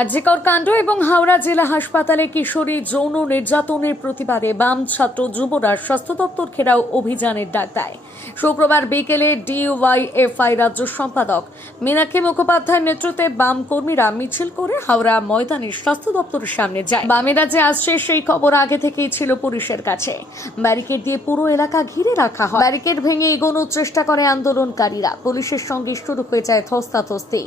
আরজিকর কাণ্ড এবং হাওড়া জেলা হাসপাতালে কিশোরী যৌন নির্যাতনের প্রতিবাদে বাম ছাত্র যুবরা স্বাস্থ্য দপ্তর ঘেরাও অভিযানের ডাক দেয় শুক্রবার বিকেলে ডিওয়াইএফআই রাজ্য সম্পাদক মীনাক্ষী মুখোপাধ্যায়ের নেতৃত্বে বাম কর্মীরা মিছিল করে হাওড়া ময়দানে স্বাস্থ্য দপ্তরের সামনে যায়। বামেরা যে আসছে সেই খবর আগে থেকেই ছিল পুলিশের কাছে। ব্যারিকেড দিয়ে পুরো এলাকা ঘিরে রাখা হয়। ব্যারিকেড ভেঙে এগোনোর চেষ্টা করে আন্দোলনকারীরা। পুলিশের সঙ্গে শুরু হয়ে যায় ধস্তাধস্তি।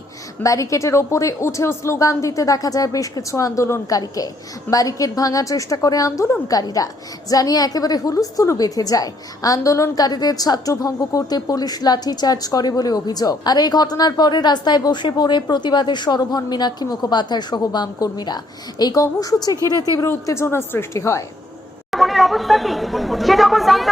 ব্যারিকেডের ওপরে উঠেও স্লোগান দিতে দেখা যায় বেশ কিছু আন্দোলনকারীকে। ব্যারিকেড ভাঙার চেষ্টা করে আন্দোলনকারীরা, জানিয়ে একেবারে হুলুস্থুলু বেঁধে যায়। আন্দোলনকারীদের ছাত্রভঙ্গ করতে পুলিশ লাঠিচার্জ করে বলে অভিযোগ। আর এই ঘটনার পরে রাস্তায় বসে পড়ে প্রতিবাদের সরভন মীনাক্ষী মুখোপাধ্যায় সহ বাম কর্মীরা এই কর্মসূচি ঘিরে তীব্র উত্তেজনা সৃষ্টি হয়। সে যখন জানতে